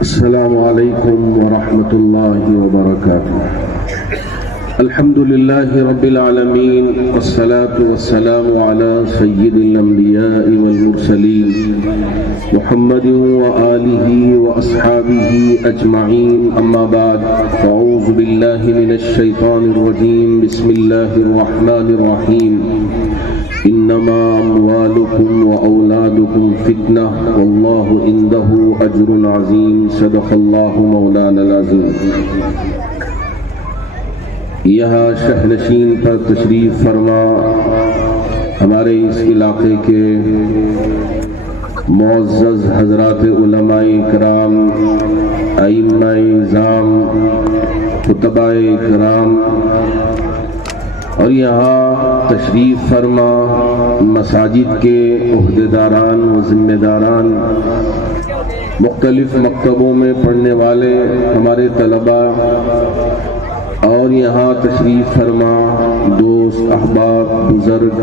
السلام علیکم ورحمۃ اللہ وبرکاتہ۔ الحمد للہ رب العالمین والصلاة والسلام علی سید الانبیاء والمرسلین محمد وآلہ واصحابہ اجمعین، اما بعد فاعوذ باللہ من الشیطان الرجیم، بسم اللہ الرحمن الرحیم۔ انما اموالکم واولادکم فتنہ واللہ عندہ اجر عظیم، صدق اللہ مولانا العظیم۔ یہاں شہنشین پر تشریف فرما ہمارے اس علاقے کے معزز حضرات علماء کرام، ائمہ اعظام، خطباء کرام، اور یہاں تشریف فرما مساجد کے عہدیداران و ذمہ داران، مختلف مکتبوں میں پڑھنے والے ہمارے طلباء، اور یہاں تشریف فرما دوست، احباب، بزرگ،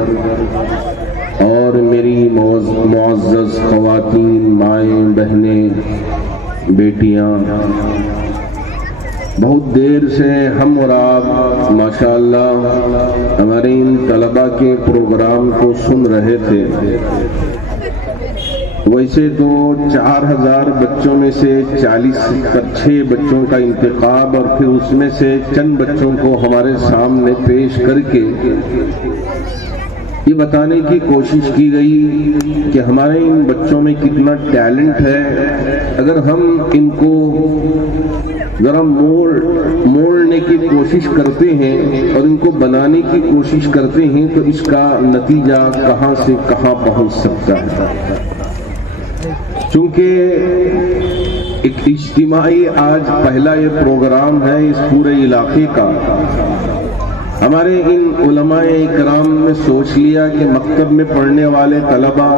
اور میری معزز خواتین، مائیں، بہنیں، بیٹیاں، بہت دیر سے ہم اور آپ ماشاءاللہ ہمارے ان طلباء کے پروگرام کو سن رہے تھے۔ ویسے تو 4000 بچوں میں سے 46 بچوں کا انتخاب اور پھر اس میں سے چند بچوں کو ہمارے سامنے پیش کر کے یہ بتانے کی کوشش کی گئی کہ ہمارے ان بچوں میں کتنا ٹیلنٹ ہے۔ اگر ہم ان کو ذرا موڑنے کی کوشش کرتے ہیں اور ان کو بنانے کی کوشش کرتے ہیں تو اس کا نتیجہ کہاں سے کہاں پہنچ سکتا ہے۔ چونکہ ایک اجتماعی آج پہلا یہ پروگرام ہے اس پورے علاقے کا، ہمارے ان علماء کرام نے سوچ لیا کہ مکتب میں پڑھنے والے طلباء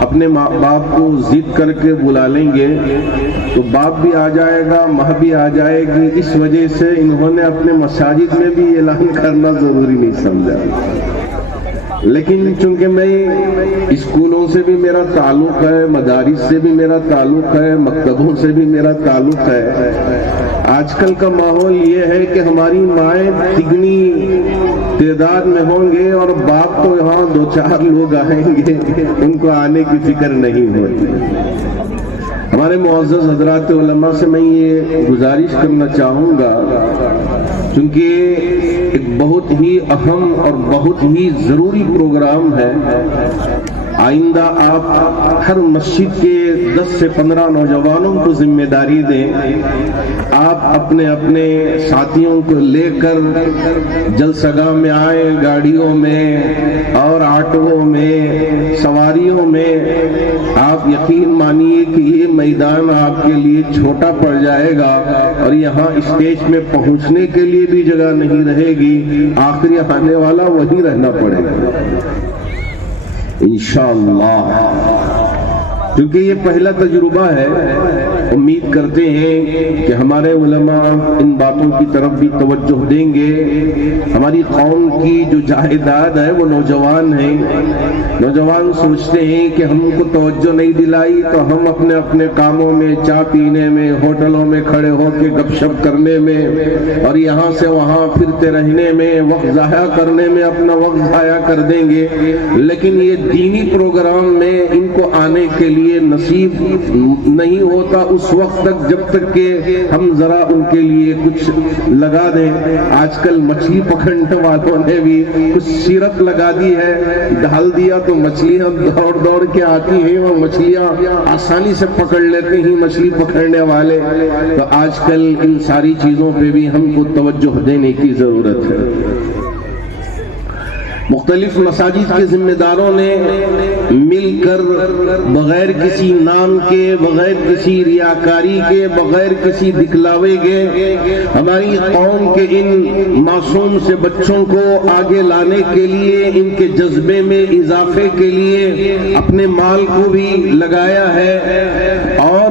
اپنے ماں باپ کو ضد کر کے بلا لیں گے تو باپ بھی آ جائے گا، ماں بھی آ جائے گی، اس وجہ سے انہوں نے اپنے مساجد میں بھی اعلان کرنا ضروری نہیں سمجھا۔ لیکن چونکہ میں اسکولوں سے بھی میرا تعلق ہے، مدارس سے بھی میرا تعلق ہے، مکتبوں سے بھی میرا تعلق ہے، آج کل کا ماحول یہ ہے کہ ہماری مائیں تگنی تعداد میں ہوں گے اور باپ تو یہاں 2-4 لوگ آئیں گے، ان کو آنے کی فکر نہیں ہوتی۔ ہمارے معزز حضرات علماء سے میں یہ گزارش کرنا چاہوں گا، چونکہ ایک بہت ہی اہم اور بہت ہی ضروری پروگرام ہے، آئندہ آپ ہر مسجد کے 10 سے 15 نوجوانوں کو ذمہ داری دیں، آپ اپنے اپنے ساتھیوں کو لے کر جلسہ گاہ میں آئیں، گاڑیوں میں اور آٹوؤں میں، سواریوں میں۔ آپ یقین مانیے کہ یہ میدان آپ کے لیے چھوٹا پڑ جائے گا اور یہاں اسٹیج میں پہنچنے کے لیے بھی جگہ نہیں رہے گی، آخری آنے والا وہیں رہنا پڑے گا انشاءاللہ۔ کیونکہ یہ پہلا تجربہ ہے، امید کرتے ہیں کہ ہمارے علماء ان باتوں کی طرف بھی توجہ دیں گے۔ ہماری قوم کی جو جائیداد ہے وہ نوجوان ہیں، نوجوان سوچتے ہیں کہ ہم کو توجہ نہیں دلائی تو ہم اپنے اپنے کاموں میں، چائے پینے میں، ہوٹلوں میں کھڑے ہو کے گپ شپ کرنے میں اور یہاں سے وہاں پھرتے رہنے میں، وقت ضائع کرنے میں اپنا وقت ضائع کر دیں گے۔ لیکن یہ دینی پروگرام میں ان کو آنے کے لیے نصیب نہیں ہوتا اس وقت تک جب تک کہ ہم ذرا ان کے لیے کچھ لگا دیں۔ آج کل مچھلی پکڑنے والوں نے بھی کچھ سیرپ لگا دی ہے، ڈال دیا تو مچھلیاں دوڑ دوڑ کے آتی ہیں اور مچھلیاں آسانی سے پکڑ لیتے ہیں مچھلی پکڑنے والے۔ تو آج کل ان ساری چیزوں پہ بھی ہم کو توجہ دینے کی ضرورت ہے۔ مختلف مساجد کے ذمہ داروں نے مل کر بغیر کسی نام کے، بغیر کسی ریاکاری کے، بغیر کسی دکھلاوے کے ہماری قوم کے ان معصوم سے بچوں کو آگے لانے کے لیے، ان کے جذبے میں اضافے کے لیے اپنے مال کو بھی لگایا ہے اور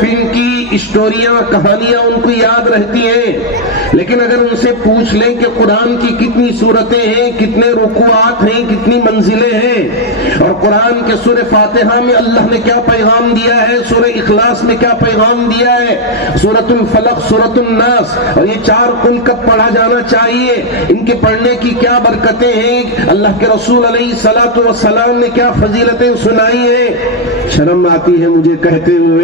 فلم کی اسٹوریاں کہانیاں ان کو یاد رہتی ہیں، لیکن اگر ان سے پوچھ لیں کہ قرآن کی کتنی سورتیں ہیں، کتنے رکوعات ہیں، کتنی منزلیں ہیں، اور قرآن کے سورہ فاتحہ میں اللہ نے کیا پیغام دیا ہے، سورہ اخلاص میں کیا پیغام دیا ہے، سورۃ الفلق، سورۃ الناس، اور یہ 4 کل کب پڑھا جانا چاہیے، ان کے پڑھنے کی کیا برکتیں ہیں، اللہ کے رسول علیہ الصلوۃ والسلام نے کیا فضیلتیں سنائی ہیں، شرم آتی ہے مجھے کہتے ہوئے،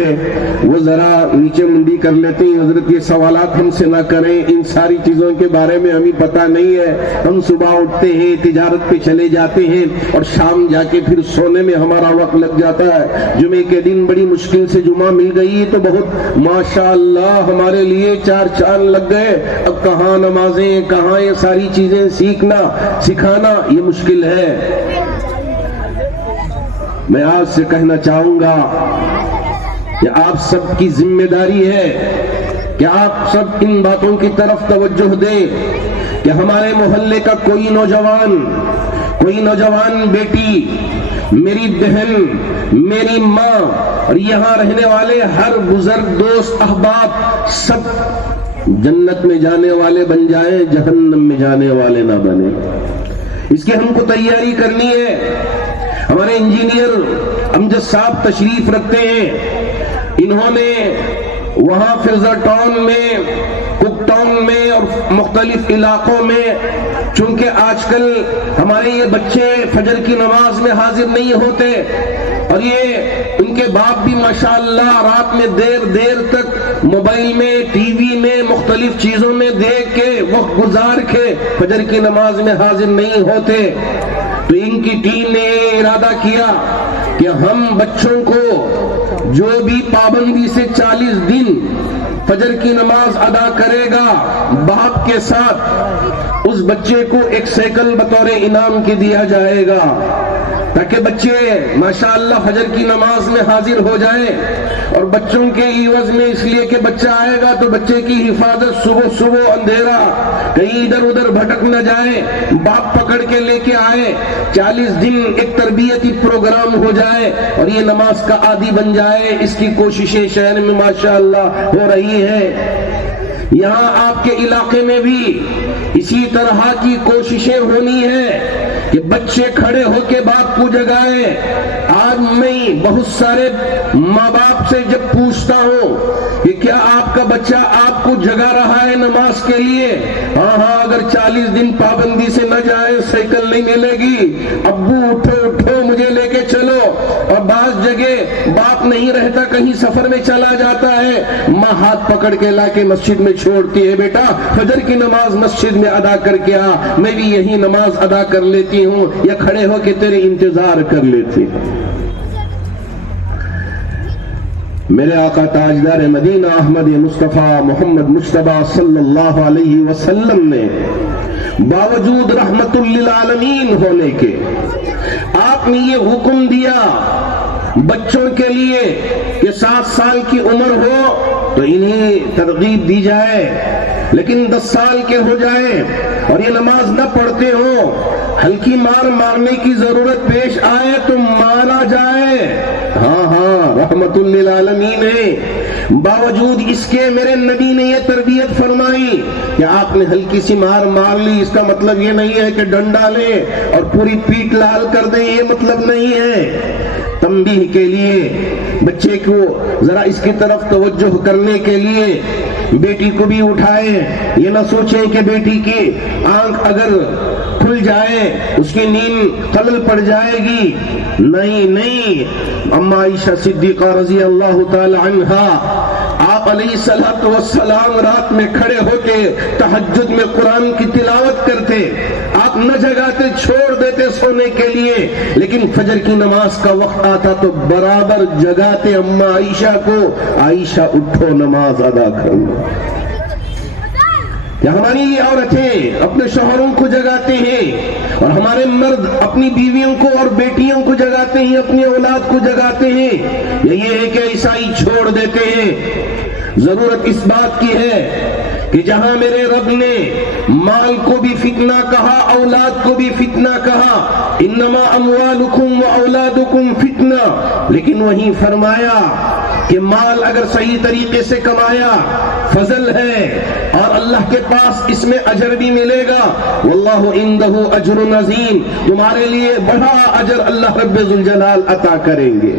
وہ ذرا نیچے منڈی کر لیتے ہیں، حضرت یہ سوالات ہم سے نہ کریں، ان ساری چیزوں کے بارے میں ہمیں پتہ نہیں ہے، ہم صبح اٹھتے ہیں، تجارت پہ چلے جاتے ہیں، اور شام جا کے پھر سونے میں ہمارا وقت لگ جاتا ہے، جمعے کے دن بڑی مشکل سے جمعہ مل گئی تو بہت ماشاءاللہ ہمارے لیے 4 چاند لگ گئے، اب کہاں نمازیں، کہاں یہ ساری چیزیں سیکھنا سکھانا، یہ مشکل ہے۔ میں آپ سے کہنا چاہوں گا کہ آپ سب کی ذمہ داری ہے کہ آپ سب ان باتوں کی طرف توجہ دیں کہ ہمارے محلے کا کوئی نوجوان بیٹی، میری بہن، میری ماں، اور یہاں رہنے والے ہر بزرگ، دوست، احباب، سب جنت میں جانے والے بن جائیں، جہنم میں جانے والے نہ بنے۔ اس کی ہم کو تیاری کرنی ہے۔ ہمارے انجینئر امجد صاحب تشریف رکھتے ہیں، انہوں نے وہاں فرزا ٹاؤن میں، کک ٹاؤن میں اور مختلف علاقوں میں، چونکہ آج کل ہمارے یہ بچے فجر کی نماز میں حاضر نہیں ہوتے، اور یہ ان کے باپ بھی ماشاءاللہ رات میں دیر تک موبائل میں، ٹی وی میں، مختلف چیزوں میں دیکھ کے وقت گزار کے فجر کی نماز میں حاضر نہیں ہوتے، تو ان کی ٹیم نے ارادہ کیا کہ ہم بچوں کو جو بھی پابندی سے 40 دن فجر کی نماز ادا کرے گا باپ کے ساتھ، اس بچے کو ایک سائیکل بطور انعام کے دیا جائے گا، تاکہ بچے ماشاءاللہ فجر کی نماز میں حاضر ہو جائیں۔ اور بچوں کے عوض میں اس لیے کہ بچہ آئے گا تو بچے کی حفاظت، صبح اندھیرا کہیں ادھر ادھر بھٹک نہ جائے، باپ پکڑ کے لے کے آئے، 40 دن ایک تربیتی پروگرام ہو جائے اور یہ نماز کا عادی بن جائے، اس کی کوششیں شہر میں ماشاءاللہ ہو رہی ہے۔ یہاں آپ کے علاقے میں بھی اسی طرح کی کوششیں ہونی ہیں کہ بچے کھڑے ہو کے باپ کو جگائیں۔ آج میں بہت سارے ماں باپ سے جب پوچھتا ہوں کہ کیا آپ کا بچہ آپ کو جگا رہا ہے نماز کے لیے، ہاں اگر 40 دن پابندی سے نہ جائے سائیکل نہیں ملے گی، ابو اٹھو مجھے لے کے چلو، اور بعض جگہ باپ نہیں رہتا، کہیں سفر میں چلا جاتا ہے، ماں ہاتھ پکڑ کے لا کے مسجد میں چھوڑتی ہے، بیٹا فجر کی نماز مسجد میں ادا کر کے آ، میں بھی یہی نماز ادا کر لیتی ہوں یا کھڑے ہو کے تیرے انتظار کر لیتی ہوں۔ میرے آقا تاجدار مدینہ احمد مصطفیٰ محمد مجتبیٰ صلی اللہ علیہ وسلم نے باوجود رحمت للعالمین ہونے کے آپ نے یہ حکم دیا بچوں کے لیے کہ 7 سال کی عمر ہو تو انہیں ترغیب دی جائے، لیکن 10 سال کے ہو جائیں اور یہ نماز نہ پڑھتے ہوں، ہلکی مارنے کی ضرورت پیش آئے تو مارا جائے۔ ہاں رحمت للعالمین ہے، باوجود اس کے میرے نبی نے یہ تربیت فرمائی کہ آپ نے ہلکی سی مار لی، اس کا مطلب یہ نہیں ہے کہ ڈنڈا لے اور پوری پیٹ لال کر دیں، یہ مطلب نہیں ہے۔ تنبیہ کے لیے بچے کو ذرا اس کی طرف توجہ کرنے کے لیے بیٹی کو بھی اٹھائیں، یہ نہ سوچیں کہ بیٹی کی آنکھ اگر کھل جائے اس کی نیند خلل پڑ جائے گی، نہیں، اما عائشہ صدیقہ رضی اللہ تعالی عنہا آپ علیہ الصلوۃ والسلام رات میں کھڑے ہو کے تہجد میں قرآن کی تلاوت کرتے، آپ نہ جگاتے، چھوڑ دیتے سونے کے لیے، لیکن فجر کی نماز کا وقت آتا تو برابر جگاتے اما عائشہ کو، عائشہ اٹھو نماز ادا کرو۔ یا ہماری یہ عورتیں اپنے شوہروں کو جگاتے ہیں اور ہمارے مرد اپنی بیویوں کو اور بیٹیوں کو جگاتے ہیں، اپنی اولاد کو جگاتے ہیں، یا یہ ہے کہ عیسائی چھوڑ دیتے ہیں؟ ضرورت اس بات کی ہے کہ جہاں میرے رب نے مال کو بھی فتنہ کہا، اولاد کو بھی فتنہ کہا، انما اموالکم و اولادکم فتنہ، لیکن وہیں فرمایا کہ مال اگر صحیح طریقے سے کمایا فضل ہے اور اللہ کے پاس اس میں اجر بھی ملے گا. واللہ عندہ اجر عظیم، تمہارے لیے بڑا اجر اللہ رب ذوالجلال عطا کریں گے.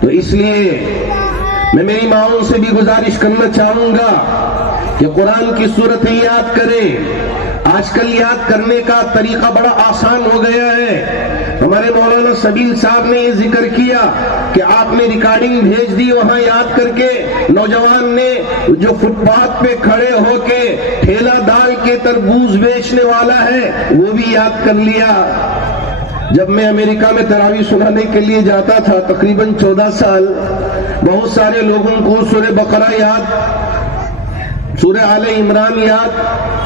تو اس لیے میں میری ماؤں سے بھی گزارش کرنا چاہوں گا کہ قرآن کی سورتیں یاد کریں. آج کل یاد کرنے کا طریقہ بڑا آسان ہو گیا ہے. ہمارے مولانا سبیل صاحب نے یہ ذکر کیا کہ آپ نے ریکارڈنگ بھیج دی وہاں یاد کر کے. نوجوان نے جو فٹ پاتھ پہ کھڑے ہو کے ٹھیلا ڈال کے تربوز بیچنے والا ہے وہ بھی یاد کر لیا. جب میں امریکہ میں تراویح سنانے کے لیے جاتا تھا تقریباً 14 سال، بہت سارے لوگوں کو سورہ بقرہ یاد، سورہ آل عمران یاد،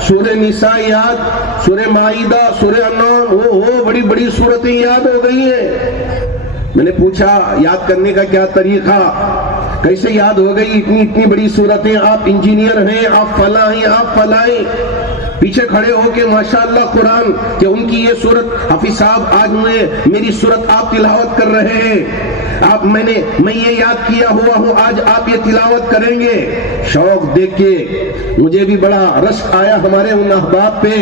سورہ نساء یاد، سورہ مائدہ، سورہ انعام، بڑی بڑی صورتیں یاد ہو گئی ہیں. میں نے پوچھا یاد کرنے کا کیا طریقہ، کیسے یاد ہو گئی اتنی بڑی صورتیں؟ آپ انجینئر ہیں، آپ فلاں ہیں، آپ فلاں ہیں. پیچھے کھڑے ہو کے ماشاءاللہ قرآن کہ ان کی یہ صورت حافظ صاحب آج میری صورت آپ تلاوت کر رہے ہیں، میں یہ یاد کیا ہوا ہوں، آج آپ یہ تلاوت کریں گے. شوق دیکھ کے مجھے بھی بڑا رشک آیا ہمارے ان احباب پہ.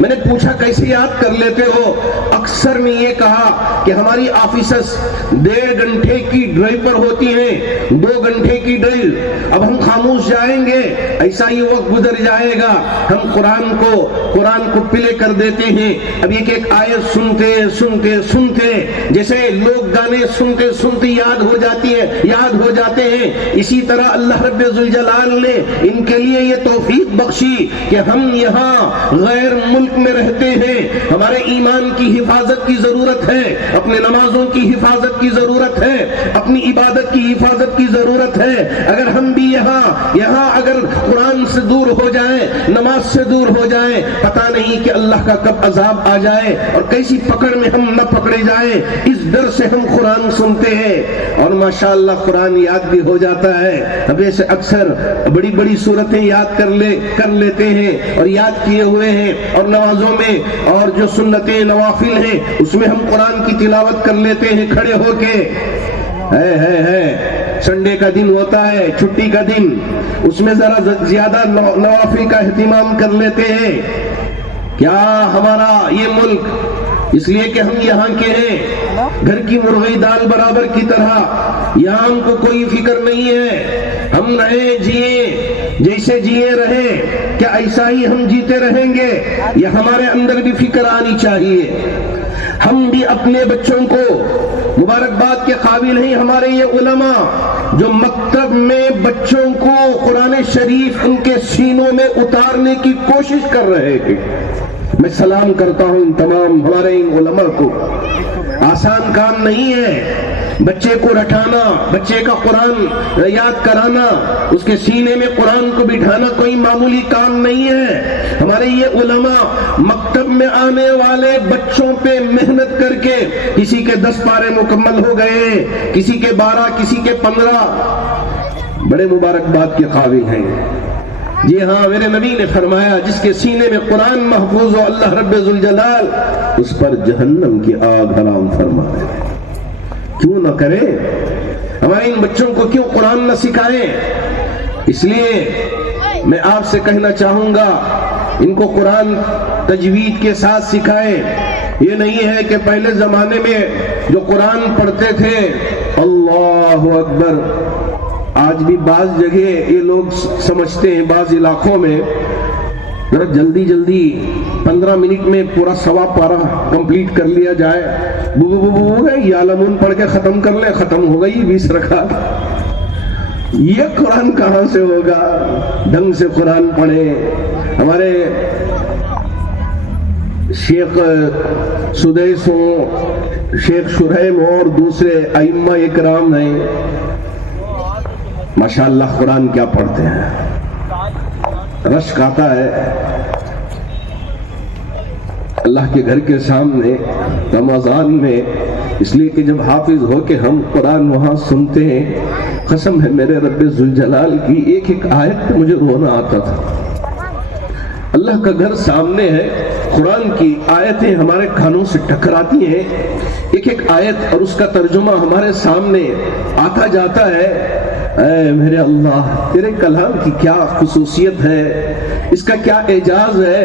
میں نے پوچھا کیسے یاد کر لیتے ہو؟ اکثر میں یہ کہا کہ ہماری آفیسز 1.5 گھنٹے کی ڈرائیو پر ہوتی ہیں، 2 گھنٹے کی ڈرائیو. اب ہم خاموش جائیں گے، ایسا ہی وقت گزر جائے گا، ہم قرآن کو پلے کر دیتے ہیں. اب ایک آیت سنتے جیسے لوگ گانے سنتے یاد ہو جاتے ہیں، اسی طرح اللہ رب ذوالجلال نے ان کے لیے یہ توفیق بخشی کہ ہم یہاں غیر ملک میں رہتے ہیں، ہمارے ایمان کی حفاظت کی ضرورت ہے، اپنے نمازوں کی حفاظت کی ضرورت ہے، اپنی عبادت کی حفاظت کی ضرورت ہے. اگر ہم بھی یہاں اگر قرآن سے دور ہو جائیں، نماز سے دور ہو جائیں، پتہ نہیں کہ اللہ کا کب عذاب آ جائے اور کیسی پکڑ میں ہم نہ پکڑے جائیں. اس ڈر سے ہم قرآن سنتے ہیں اور ماشاءاللہ قرآن یاد بھی ہو جاتا ہے. اب ایسے اکثر بڑی صورتیں یاد کر لیتے ہیں اور یاد کیے ہوئے ہیں، اور نمازوں میں اور جو سنتیں نوافل ہیں اس میں ہم قرآن کی تلاوت کر لیتے ہیں کھڑے ہو کے. سنڈے کا دن ہوتا ہے، چھٹی کا دن، اس میں ذرا زیادہ نوافل کا اہتمام کر لیتے ہیں. کیا ہمارا یہ ملک، اس لیے کہ ہم یہاں کے ہیں، گھر کی مرغی دال برابر کی طرح، یہاں ہم کو کوئی فکر نہیں ہے. ہم رہیں جیے جیسے جیے رہیں، کیا ایسا ہی ہم جیتے رہیں گے؟ یہ ہمارے اندر بھی فکر آنی چاہیے. ہم بھی اپنے بچوں کو مبارکباد کے قابل ہیں. ہمارے یہ علماء جو مکتب میں بچوں کو قرآن شریف ان کے سینوں میں اتارنے کی کوشش کر رہے ہیں، میں سلام کرتا ہوں ان تمام ہمارے ان علماء کو. آسان کام نہیں ہے بچے کو رٹانا، بچے کا قرآن یاد کرانا، اس کے سینے میں قرآن کو بٹھانا کوئی معمولی کام نہیں ہے. ہمارے یہ علماء مکتب میں آنے والے بچوں پہ محنت کر کے کسی کے 10 پارے مکمل ہو گئے، کسی کے 12، کسی کے 15، بڑے مبارکباد کے قابل ہیں. جی ہاں، میرے نبی نے فرمایا جس کے سینے میں قرآن محفوظ ہو اللہ رب ذوالجلال اس پر جہنم کی آگ حرام فرمائے. کیوں نہ کرے؟ ہمارے ان بچوں کو کیوں قرآن نہ سکھائیں؟ اس لیے میں آپ سے کہنا چاہوں گا ان کو قرآن تجوید کے ساتھ سکھائیں. یہ نہیں ہے کہ پہلے زمانے میں جو قرآن پڑھتے تھے اللہ اکبر، آج بھی بعض جگہ یہ لوگ سمجھتے ہیں بعض علاقوں میں ذرا جلدی 15 منٹ میں پورا 1.25 پارہ کمپلیٹ کر لیا جائے، ہو گئے یعلمون پڑھ کے ختم کر لیں، ختم ہو گئی 20 رکعت. یہ قرآن کہاں سے ہوگا؟ ڈھنگ سے قرآن پڑھیں. ہمارے شیخ سدیس ہوں، شیخ شرحیم ہوں اور دوسرے ائمہ اکرام ہیں، ماشاءاللہ قرآن کیا پڑھتے ہیں، رشک آتا ہے. اللہ کے گھر کے سامنے رمضان میں، اس لیے کہ جب حافظ ہو کے ہم قرآن وہاں سنتے ہیں، قسم ہے میرے رب ذوالجلال کی ایک آیت پہ مجھے رونا آتا تھا. اللہ کا گھر سامنے ہے، قرآن کی آیتیں ہمارے کانوں سے ٹکراتی ہیں، ایک ایک آیت اور اس کا ترجمہ ہمارے سامنے آتا جاتا ہے، اے میرے اللہ تیرے کلام کی کیا خصوصیت ہے، اس کا کیا اعجاز ہے،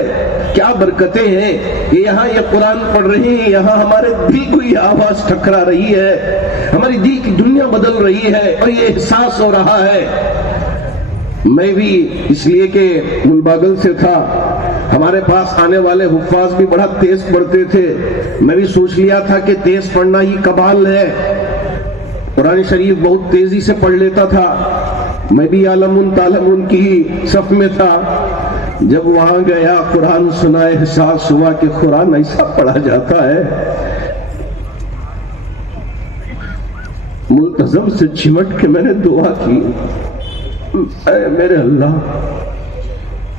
کیا برکتیں ہیں کہ یہاں یہ قرآن پڑھ رہے ہیں، یہاں ہمارے دل کو یہ آواز ٹکرا رہی ہے، ہماری دل کی دنیا بدل رہی ہے اور یہ احساس ہو رہا ہے۔ میں بھی اس لیے کہ ملباگل سے تھا، ہمارے پاس آنے والے حفاظ بھی بڑا تیز پڑھتے تھے، میں بھی سوچ لیا تھا کہ تیز پڑھنا ہی کمال ہے، قرآن شریف بہت تیزی سے پڑھ لیتا تھا، میں بھی عالمون تالمون کی صف میں تھا۔ جب وہاں گیا قرآن سنا، احساس ہوا کہ قرآن ایسا پڑھا جاتا ہے، ملتزم سے چمٹ کے میں نے دعا کی، اے میرے اللہ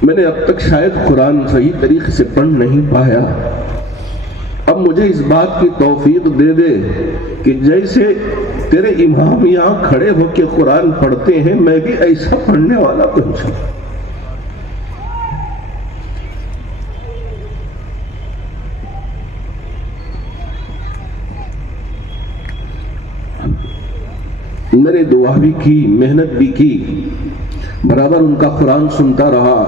میں نے اب تک شاید قرآن صحیح طریقے سے پڑھ نہیں پایا، اب مجھے اس بات کی توفیق دے دے کہ جیسے تیرے امام یہاں کھڑے ہو کے قرآن پڑھتے ہیں میں بھی ایسا پڑھنے والا بن جاؤں۔ میں نے دعا بھی کی، محنت بھی کی، برابر ان کا قرآن سنتا رہا۔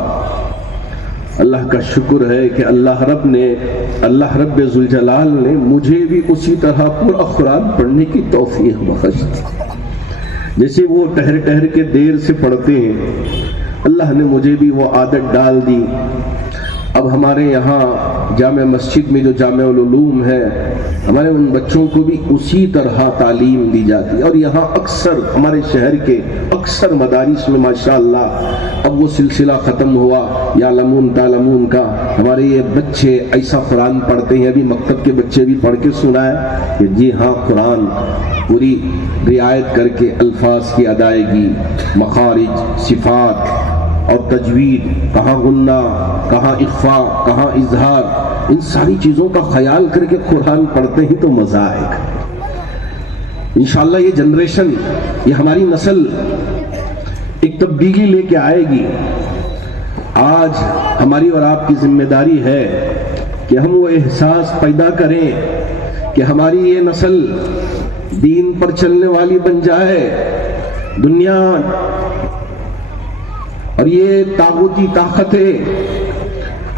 اللہ کا شکر ہے کہ اللہ رب ذوالجلال نے مجھے بھی اسی طرح پورا قرآن پڑھنے کی توفیق بخش دی، جیسے وہ ٹہر ٹہر کے دیر سے پڑھتے ہیں، اللہ نے مجھے بھی وہ عادت ڈال دی۔ اب ہمارے یہاں جامع مسجد میں جو جامع العلوم ہے، ہمارے ان بچوں کو بھی اسی طرح تعلیم دی جاتی ہے، اور یہاں اکثر ہمارے شہر کے اکثر مدارس میں ماشاءاللہ اب وہ سلسلہ ختم ہوا یا لمون تالمون کا، ہمارے یہ بچے ایسا قرآن پڑھتے ہیں، ابھی مکتب کے بچے بھی پڑھ کے سنا ہے کہ جی ہاں قرآن پوری رعایت کر کے الفاظ کی ادائیگی، مخارج، صفات اور تجوید، کہاں غنہ، کہاں اخفاء، کہاں اظہار، ان ساری چیزوں کا خیال کر کے قرآن پڑھتے ہیں تو مزہ آئے گا انشاءاللہ۔ یہ جنریشن، یہ ہماری نسل ایک تبدیلی لے کے آئے گی۔ آج ہماری اور آپ کی ذمہ داری ہے کہ ہم وہ احساس پیدا کریں کہ ہماری یہ نسل دین پر چلنے والی بن جائے، دنیا اور یہ طاغوتی طاقتیں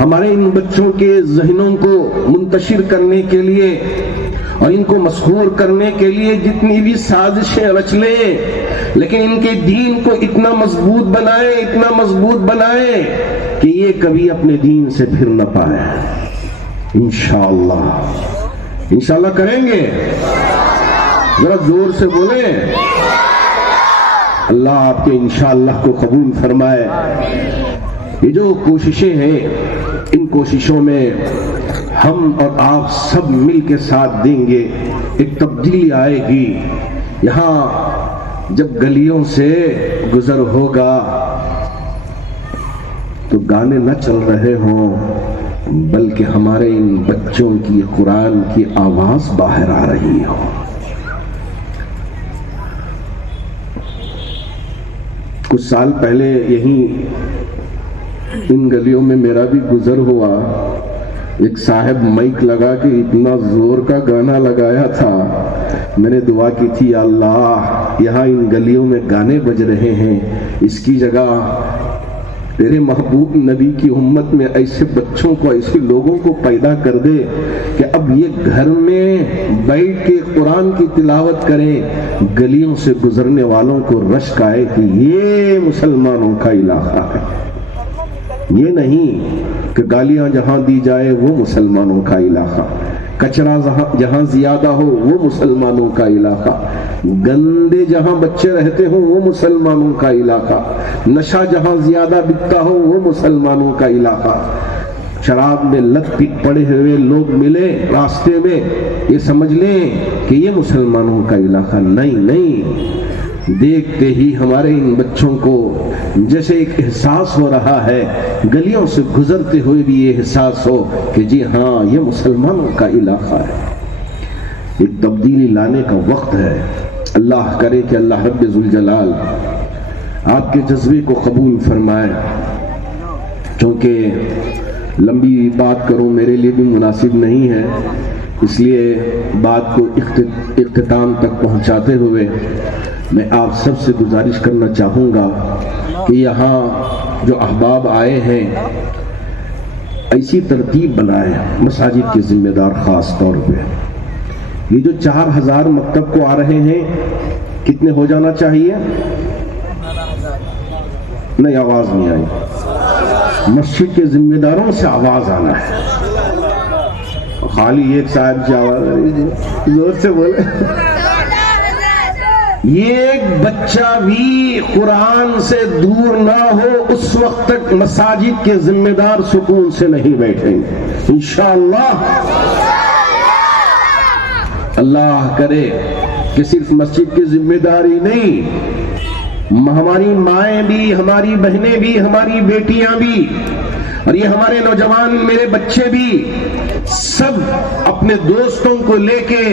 ہمارے ان بچوں کے ذہنوں کو منتشر کرنے کے لیے اور ان کو مسحور کرنے کے لیے جتنی بھی سازشیں رچ لیں، لیکن ان کے دین کو اتنا مضبوط بنائیں کہ یہ کبھی اپنے دین سے پھر نہ پائے۔ انشاءاللہ کریں گے، ذرا زور سے بولیں، اللہ آپ کے انشاءاللہ کو قبول فرمائے۔ یہ جو کوششیں ہیں، ان کوششوں میں ہم اور آپ سب مل کے ساتھ دیں گے، ایک تبدیلی آئے گی۔ یہاں جب گلیوں سے گزر ہوگا تو گانے نہ چل رہے ہوں، بلکہ ہمارے ان بچوں کی قرآن کی آواز باہر آ رہی ہو۔ کچھ سال پہلے یہیں ان گلیوں میں میرا بھی گزر ہوا، ایک صاحب مائک لگا کے اتنا زور کا گانا لگایا تھا، میں نے دعا کی تھی، یا اللہ یہاں ان گلیوں میں گانے بج رہے ہیں، اس کی جگہ تیرے محبوب نبی کی امت میں ایسے بچوں کو، ایسے لوگوں کو پیدا کر دے کہ اب یہ گھر میں بیٹھ کے قرآن کی تلاوت کریں، گلیوں سے گزرنے والوں کو رشک آئے کہ یہ مسلمانوں کا علاقہ ہے۔ یہ نہیں کہ گالیاں جہاں دی جائے وہ مسلمانوں کا علاقہ، کچرا جہاں زیادہ ہو وہ مسلمانوں کا علاقہ، گندے جہاں بچے رہتے ہوں وہ مسلمانوں کا علاقہ، نشہ جہاں زیادہ بکتا ہو وہ مسلمانوں کا علاقہ، شراب میں لت پٹ پڑے ہوئے لوگ ملے راستے میں، یہ سمجھ لیں کہ یہ مسلمانوں کا علاقہ نہیں۔ دیکھتے ہی ہمارے ان بچوں کو جیسے ایک احساس ہو رہا ہے، گلیوں سے گزرتے ہوئے بھی یہ احساس ہو کہ جی ہاں یہ مسلمانوں کا علاقہ ہے۔ ایک تبدیلی لانے کا وقت ہے۔ اللہ کرے کہ اللہ رب ذوالجلال آپ کے جذبے کو قبول فرمائے، کیونکہ لمبی بات کروں میرے لیے بھی مناسب نہیں ہے، اس لیے بات کو اختتام تک پہنچاتے ہوئے میں آپ سب سے گزارش کرنا چاہوں گا کہ یہاں جو احباب آئے ہیں ایسی ترتیب بنائیں، مساجد کے ذمہ دار خاص طور پہ یہ جو 4000 مکتب کو آ رہے ہیں کتنے ہو جانا چاہیے؟ نہیں، آواز نہیں آئی، مسجد کے ذمہ داروں سے آواز آنا ہے، خالی ایک صاحب کی آواز زور سے بولے، یہ ایک بچہ بھی قرآن سے دور نہ ہو اس وقت تک مساجد کے ذمہ دار سکون سے نہیں بیٹھیں گے انشاءاللہ۔ اللہ کرے کہ صرف مسجد کی ذمہ داری نہیں، ہماری مائیں بھی، ہماری بہنیں بھی، ہماری بیٹیاں بھی، اور یہ ہمارے نوجوان میرے بچے بھی سب اپنے دوستوں کو لے کے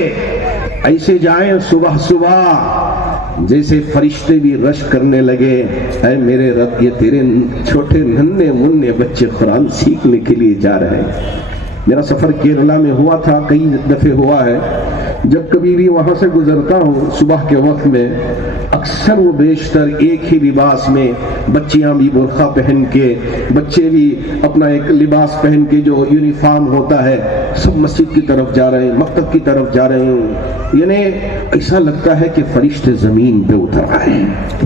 ایسے جائیں صبح صبح جیسے فرشتے بھی رش کرنے لگے، اے میرے رب یہ تیرے چھوٹے ننھے منھے بچے قرآن سیکھنے کے لیے جا رہے ہیں۔ میرا سفر کیرلا میں ہوا تھا، کئی دفعے ہوا ہے، جب کبھی بھی وہاں سے گزرتا ہوں صبح کے وقت میں اکثر وہ بیشتر ایک ہی لباس میں، بچیاں بھی برقع پہن کے، بچے بھی اپنا ایک لباس پہن کے جو یونیفارم ہوتا ہے، سب مسجد کی طرف جا رہے ہیں، مکتب کی طرف جا رہے ہیں، یعنی ایسا لگتا ہے کہ فرشتے زمین پہ اتر آئے ہیں۔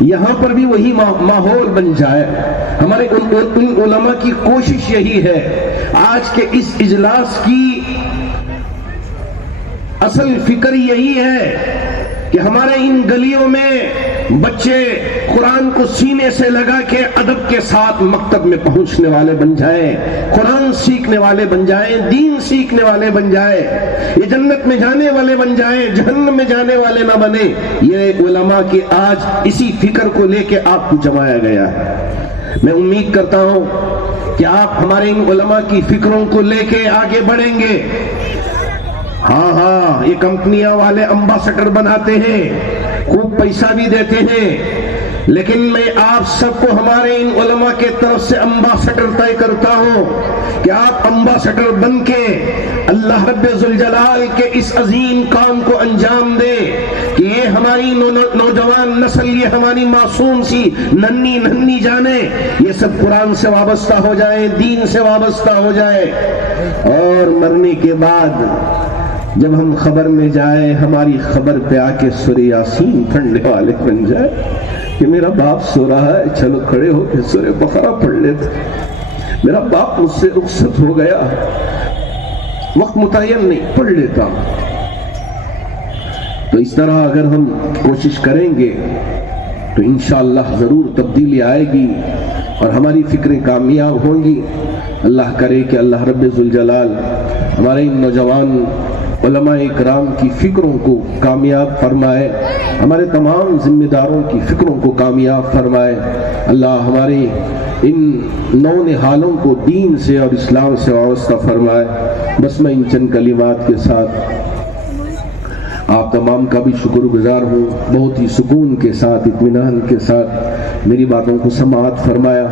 یہاں پر بھی وہی ماحول بن جائے۔ ہمارے ان علماء کی کوشش یہی ہے۔ آج کے اس اجلاس کی اصل فکر یہی ہے کہ ہمارے ان گلیوں میں بچے قرآن کو سینے سے لگا کے ادب کے ساتھ مکتب میں پہنچنے والے بن جائیں، قرآن سیکھنے والے بن جائیں، دین سیکھنے والے بن جائیں، یہ جنت میں جانے والے بن جائیں، جہنم میں جانے والے نہ بنے۔ یہ علماء کی آج اسی فکر کو لے کے آپ کو جمایا گیا ہے۔ میں امید کرتا ہوں کہ آپ ہمارے ان علماء کی فکروں کو لے کے آگے بڑھیں گے۔ ہاں یہ کمپنیاں والے امباسڈر بناتے ہیں، خوب پیسہ بھی دیتے ہیں، لیکن میں آپ سب کو ہمارے ان علماء کے طرف سے امباسڈر طے کرتا ہوں کہ آپ امباسڈر بن کے اللہ رب ذوالجلال کے اس عظیم کام کو انجام دیں کہ یہ ہماری نوجوان نسل، یہ ہماری معصوم سی ننھی جانیں، یہ سب قرآن سے وابستہ ہو جائیں، دین سے وابستہ ہو جائے، اور مرنے کے بعد جب ہم خبر میں جائیں ہماری خبر پہ آ کے سورہ یاسین پڑھنے والے بن جائے کہ میرا باپ سو رہا ہے، چلو کھڑے ہو کے سورہ بقرہ پڑھ لیتے، میرا باپ مجھ سے رخصت ہو گیا، وقت متعین نہیں، پڑھ لیتا۔ تو اس طرح اگر ہم کوشش کریں گے تو انشاءاللہ ضرور تبدیلی آئے گی اور ہماری فکریں کامیاب ہوں گی۔ اللہ کرے کہ اللہ رب ذوالجلال ہمارے ان نوجوان علماء اکرام کی فکروں کو کامیاب فرمائے، ہمارے تمام ذمہ داروں کی فکروں کو کامیاب فرمائے۔ اللہ ہمارے ان نونہالوں کو دین سے اور اسلام سے وابستہ فرمائے۔ بس میں ان چند کلمات کے ساتھ آپ تمام کا بھی شکر گزار ہوں، بہت ہی سکون کے ساتھ، اطمینان کے ساتھ میری باتوں کو سماعت فرمایا۔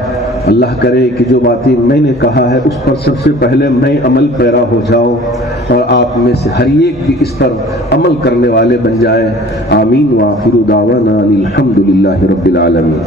اللہ کرے کہ جو باتیں میں نے کہا ہے اس پر سب سے پہلے میں عمل پیرا ہو جاؤں اور آپ میں سے ہر ایک بھی اس پر عمل کرنے والے بن جائے۔ آمین وآخر دعوانا الحمدللہ رب العالمین۔